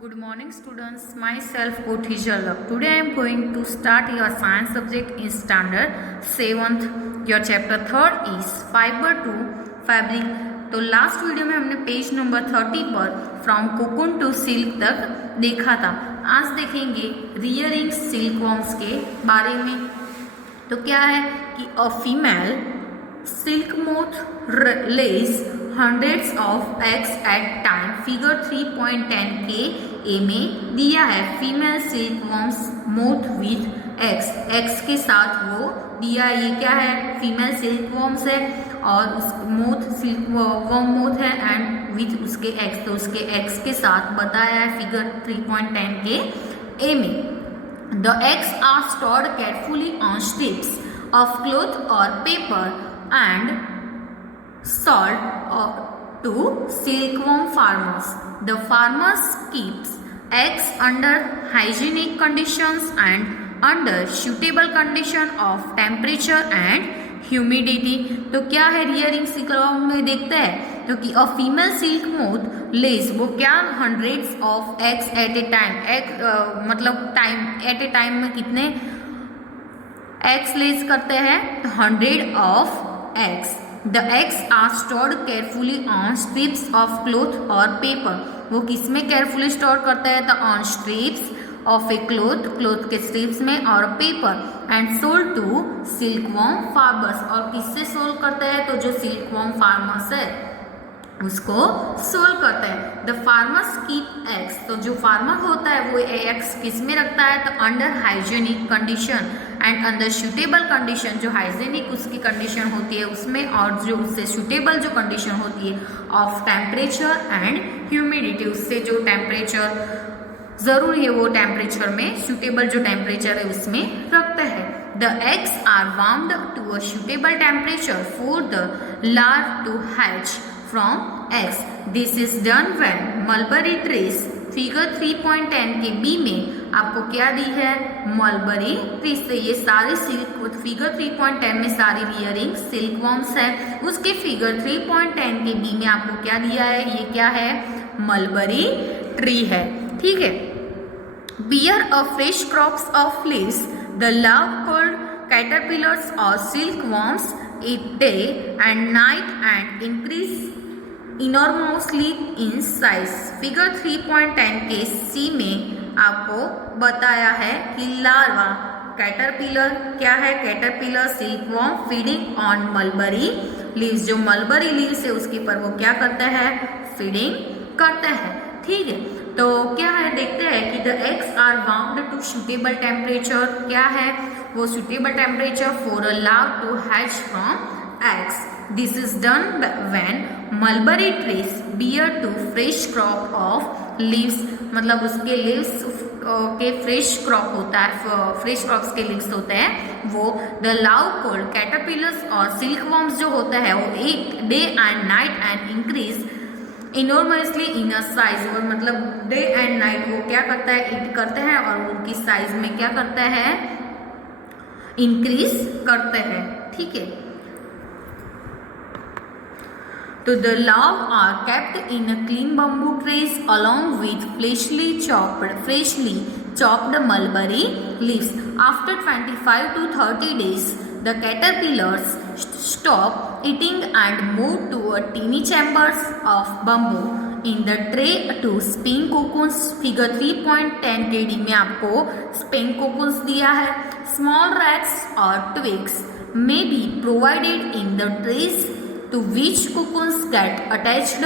Good morning students, myself Kothi Jalak. Today I am going to start your science subject in standard 7th. Your chapter 3rd is fiber to fabric. तो last video में हमने page number 30 पर from cocoon to silk तक देखा था. आज देखेंगे rearing silk worms के बारे में. तो क्या है कि a female silk moth lays hundreds of eggs at time. Figure 3.10 के ए में दिया है female silk worms moth with eggs. Eggs के साथ वो दिया है. ये क्या है? फीमेल सिल्क वॉर्म्स है और उस मोथ सिल्क वॉर्म मोथ है एंड विथ उसके एग्स. तो उसके एग्स के साथ बताया है फिगर 3.10 के ए में. The eggs are stored carefully on strips of cloth और paper and sold to silkworm farmers. The farmers keeps eggs under hygienic conditions and under suitable condition of temperature and humidity. तो क्या है rearing silkworm में देखते हैं तो कि a female silk moth less वो क्या hundreds of eggs eight A time. Egg मतलब टाइम एट ए टाइम में कितने एग्स लेस करते हैं? 100 of eggs. The eggs are stored carefully on strips of cloth or paper. वो किस में केयरफुली स्टोर करते हैं? तो on strips of a cloth के स्ट्रिप्स में और paper and sold to silkworm farmers. और किससे सोल्ड करते हैं? तो जो सिल्कवॉर्म फार्मर्स है उसको सोल्ड करते हैं. The farmers keep eggs. तो जो फार्मर होता है वो एग्स किस में रखता है? तो under hygienic condition and under suitable condition. जो हाइजीनिक उसकी कंडीशन होती है उसमें और जो उससे सूटेबल जो कंडीशन होती है ऑफ टेम्परेचर एंड ह्यूमिडिटी. उससे जो टेम्परेचर ज़रूरी है वो टेम्परेचर में सूटेबल जो टेम्परेचर है उसमें रखते हैं. The eggs are warmed to a suitable temperature for the larvae to hatch from eggs. This is done when mulberry trees. Figure 3.10 के बी में आपको क्या दी है? मलबरी ट्रीज से ये सारी सिल्क. फिगर 3.10 में सारी रियरिंग सिल्क वॉर्म्स है. उसके फिगर 3.10 के बी में आपको क्या दिया है? ये क्या है? मलबरी ट्री है. ठीक है. Bear a fresh crops of leaves. The larvae called caterpillars or silkworms eat day and night and increase enormously in size. Figure 3.10 के सी में आपको बताया है कि लार्वा कैटरपिलर क्या है? Caterpillar silkworm feeding on mulberry leaves. जो मलबरी लीव्स है उसके ऊपर वो क्या करते हैं? फीडिंग करते हैं. ठीक है. तो क्या है देखते हैं कि the eggs are warmed to suitable temperature. क्या है वो? Suitable temperature for a larva to hatch from eggs. This is done when mulberry trees bear to fresh crop of leaves. मतलब उसके leaves के fresh crop होता है, fresh crops के leaves होते हैं वो. The larvae called caterpillars और silkworms जो होता है वो eat day and night and increase enormously in a size. और मतलब डे एंड नाइट वो क्या करता है? ईट करते हैं और उनकी साइज में क्या करता है? इंक्रीज करते हैं. ठीक है. तो the larvae are kept in a clean bamboo trays along with freshly chopped mulberry leaves. After 25 to 30 days, the caterpillars stop eating and move to a teeny chambers of bamboo in the tray to spin cocoons. Figure 3.10 के D में आपको spin cocoons दिया है. Small rats or twigs may be provided in the trays to which cocoons get attached.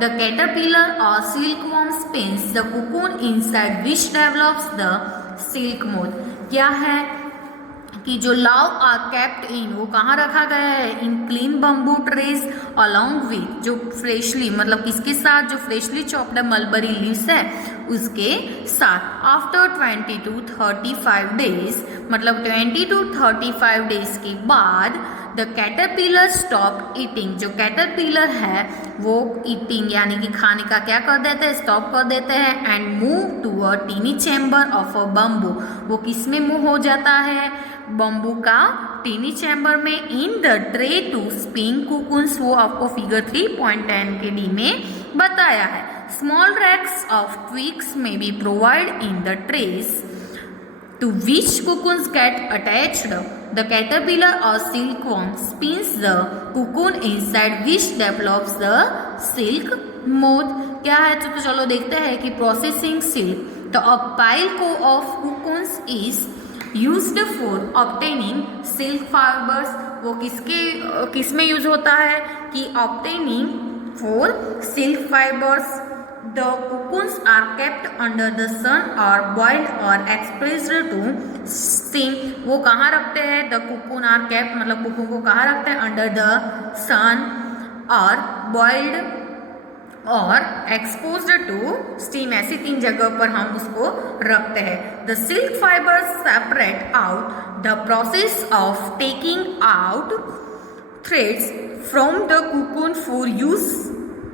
The caterpillar or silkworm spins the cocoon inside which develops the silk moth. क्या है कि जो लार्व are kept in वो कहाँ रखा गया है? In clean bamboo trays along with जो फ्रेशली मतलब किसके साथ? जो फ्रेशली चॉप्ड मलबरी लीव्स है उसके साथ. आफ्टर 20 to 35 डेज मतलब 20 to 35 डेज के बाद द कैटरपिलर स्टॉप ईटिंग. जो कैटरपिलर है वो ईटिंग यानी कि खाने का क्या कर देते हैं? स्टॉप कर देते हैं. And move to a tiny chamber of a bamboo. वो किस में मूव हो जाता है? बम्बू का टीनी चैम्बर में. In the tray to spin cocoons. वो आपको फिगर 3.10 के डी में बताया है. Small racks of twigs may be provide in the trays to which cocoons get attached. The caterpillar or silkworm spins the cocoon inside which develops the silk moth. क्या है तो चलो देखते हैं कि प्रोसेसिंग सिल्क. तो a pile of cocoons is used for obtaining silk fibers. वो किस में यूज होता है कि obtaining for silk fibers. The cocoons are kept under the sun or boiled or expressed to steam. वो कहाँ रखते हैं? The cocoon are kept मतलब cocoon को कहाँ रखते हैं? Under the sun or boiled और exposed to steam. ऐसी 3 जगह पर हम उसको रखते हैं. The silk fibers separate out the process of taking out threads from the cocoon for use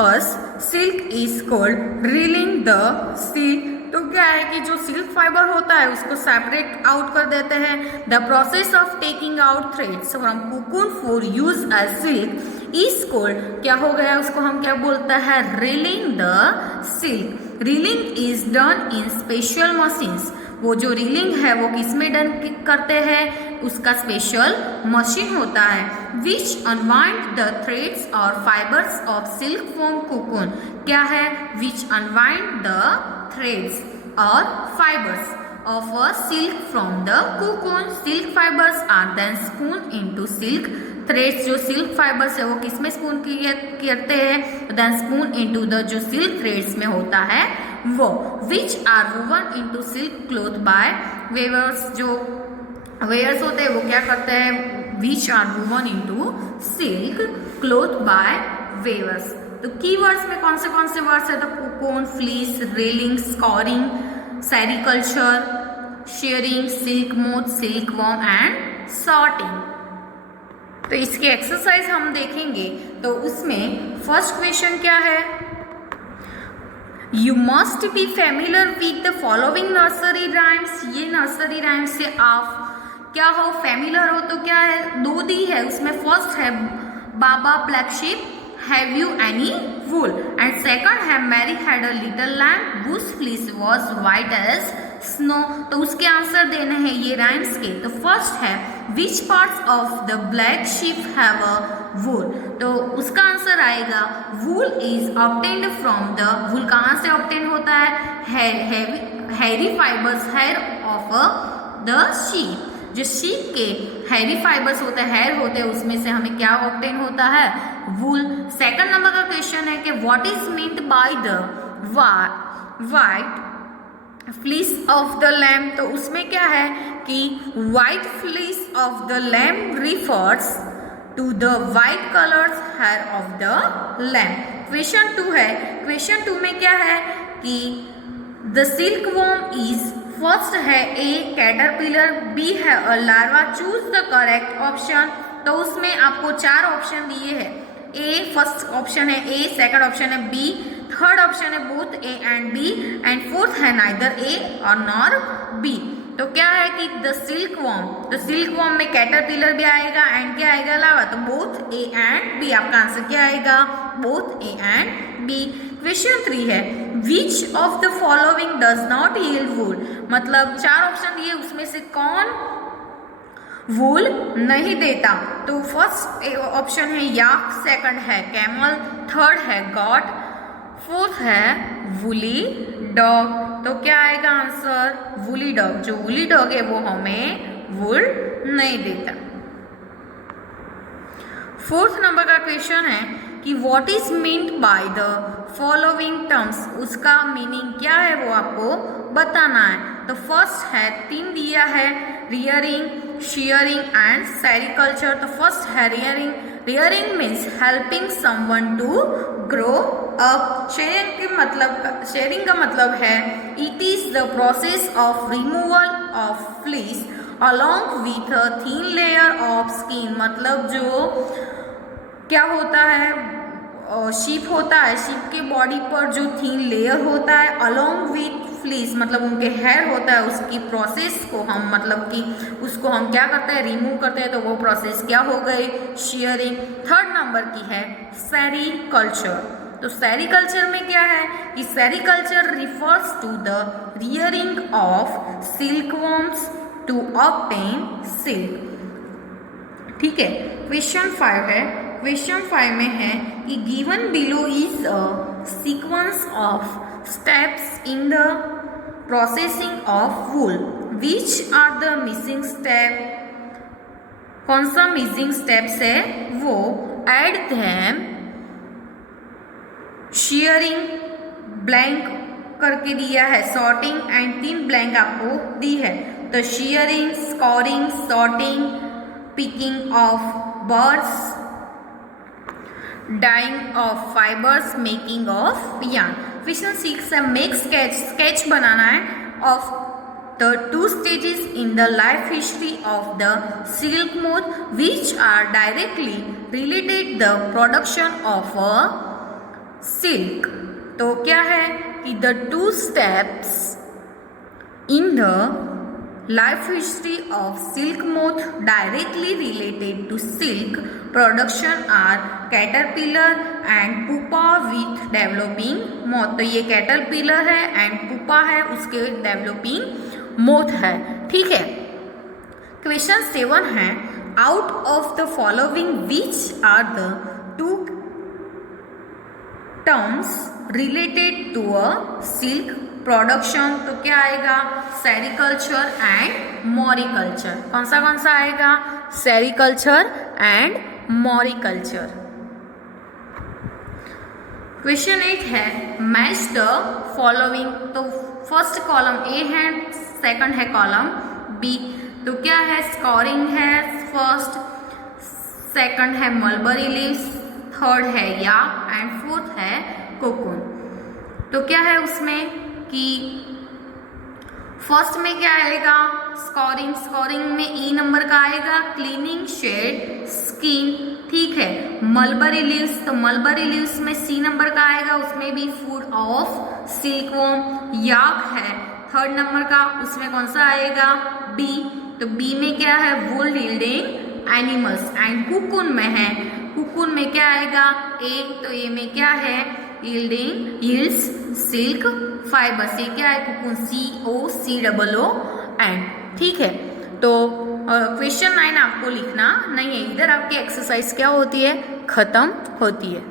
as silk is called reeling the silk. तो क्या है कि जो सिल्क फाइबर होता है उसको सेपरेट आउट कर देते हैं. The process of taking out threads from cocoon for use as silk is called, क्या हो गया उसको हम क्या बोलते हैं? Reeling the silk. Reeling is done in special machines. वो जो रीलिंग है वो किस में डन करते हैं? उसका स्पेशल मशीन होता है. विच अनवाइंड द थ्रेड्स और fibres of silk from cocoon. क्या है? विच अनवाइंड द थ्रेड्स और fibres of a silk from the cocoon. Silk fibers are then spun into silk threads. जो silk fibers है वो किस में स्पून करते हैं? then spun into the जो silk threads में होता है वो. which are woven into silk cloth by weavers. जो weavers होते हैं वो क्या करते हैं? which are woven into silk cloth by weavers. तो कीवर्ड्स में कौन से वर्ड्स है? तो cocoon, fleece, railing, scoring, sericulture, sharing, silk moth, silk worm and sorting. तो इसकी एक्सरसाइज हम देखेंगे. तो उसमें फर्स्ट क्वेश्चन क्या है? You must be familiar with the following nursery rhymes. ये नर्सरी राइम्स से आप क्या हो? फेमिलियर हो. तो क्या है? 2 दी है उसमें. फर्स्ट है baa baa black sheep, have you any wool, and second है Mary had a little lamb whose fleece was white as snow. तो उसके आंसर देने हैं ये राइम्स के. तो फर्स्ट है which parts of the black sheep have a wool. तो उसका आंसर आएगा wool is obtained from the. wool कहाँ से obtain होता है? hairy fibers hair of the sheep. जो शीप के हैरी फाइबर्स होते हैं, हेयर होते हैं, उसमें से हमें क्या ऑब्टेन होता है? वूल. सेकंड नंबर का क्वेश्चन है कि what is meant by the white fleece of the lamb. तो उसमें क्या है कि white fleece of the lamb refers to the white colours hair of the lamb. Question 2 है. क्वेश्चन 2 में क्या है कि the silk worm is. First है ए कैटरपिलर, बी है a larva. Choose the correct option. तो उसमें आपको 4 ऑप्शन दिए हैं. ए फर्स्ट ऑप्शन है ए, सेकंड ऑप्शन है बी, थर्ड ऑप्शन है both A and B, and fourth है नाइदर ए और नॉर बी. तो क्या है कि द सिल्क वॉर्म. तो सिल्क वॉर्म में कैटरपिलर भी आएगा एंड क्या आएगा? लार्वा. तो बोथ ए एंड बी. आपका आंसर क्या आएगा? Both A and B. Question 3 है which of the following does not yield wool. मतलब 4 ऑप्शन दिए उसमें से कौन वूल नहीं देता? तो फर्स्ट ऑप्शन है याक, सेकंड है कैमल, थर्ड है गॉट, फोर्थ है वूली डॉग. तो क्या आएगा आंसर? Woolly dog. जो वूली डॉग है वो हमें वूल नहीं देता. फोर्थ नंबर का क्वेश्चन है कि what is meant by the following terms. उसका मीनिंग क्या है वो आपको बताना है. तो फर्स्ट है 3 दिया है रियरिंग, शेयरिंग एंड सेरिकल्चर. तो फर्स्ट है rearing. Rearing means helping someone to grow up. Shearing का मतलब है it is the process of removal of fleece along with a thin layer of skin. मतलब जो क्या होता है, शीप होता है, शीप के बॉडी पर जो थिन लेयर होता है अलॉन्ग विथ फ्लीस मतलब उनके हेयर होता है, उसकी प्रोसेस को हम मतलब कि उसको हम क्या करते हैं? रिमूव करते हैं. तो वो प्रोसेस क्या हो गई? शेयरिंग. थर्ड नंबर की है सेरिकल्चर. तो सेरिकल्चर में क्या है कि sericulture refers to the rearing of silkworms to obtain silk. ठीक है, क्वेश्चन 5 है। क्वेश्चन 5 में है कि given below is a sequence of steps in the processing of wool, which are the missing step. कौन सा मिसिंग स्टेप्स है वो, एड धैम, शेयरिंग ब्लैंक करके दिया है, सॉर्टिंग एंड 3 ब्लैंक आपको दी है। तो shearing, scouring, sorting, picking of birds, dyeing of fibres, making of yarn. Question 6 है, मेक स्केच बनाना है of the 2 stages in the life history of the silk moth which are directly related the production of a silk। तो क्या है कि the 2 steps in the life history of silk moth directly related to silk production are caterpillar and pupa with developing moth। तो ये caterpillar है and pupa है उसके developing moth है। ठीक है, क्वेश्चन 7 है, out of the following which are the 2 terms related to a silk production. तो क्या आएगा, सेरिकल्चर एंड मॉरिकल्चर। कौन सा आएगा, सेरिकल्चर एंड मॉरिकल्चर। क्वेश्चन 8 है, मैच द फॉलोइंग। तो फर्स्ट कॉलम ए है, सेकंड है कॉलम बी। तो क्या है, स्कोरिंग है फर्स्ट, सेकंड है मलबरी लीव्स, थर्ड है याक एंड फोर्थ है कोकून। तो क्या है उसमें कि फर्स्ट में क्या आएगा, स्कोरिंग में ई नंबर का आएगा, क्लीनिंग शेड स्किन। ठीक है, मलबरी लीव्स, तो मलबरी लीव्स में सी नंबर का आएगा, उसमें भी फूड ऑफ सिल्कवर्म। याक है थर्ड नंबर का, उसमें कौन सा आएगा, बी। तो बी में क्या है, वूल यील्डिंग एनिमल्स। एंड कुकुन में है, कुकुन में क्या आएगा, ए। तो ए में क्या है, यील्ड्स सिल्क फाइबर्स। ये क्या है, कुकुन, COCOON। ठीक है, तो क्वेश्चन 9 आपको लिखना नहीं है, इधर आपकी एक्सरसाइज क्या होती है, खत्म होती है।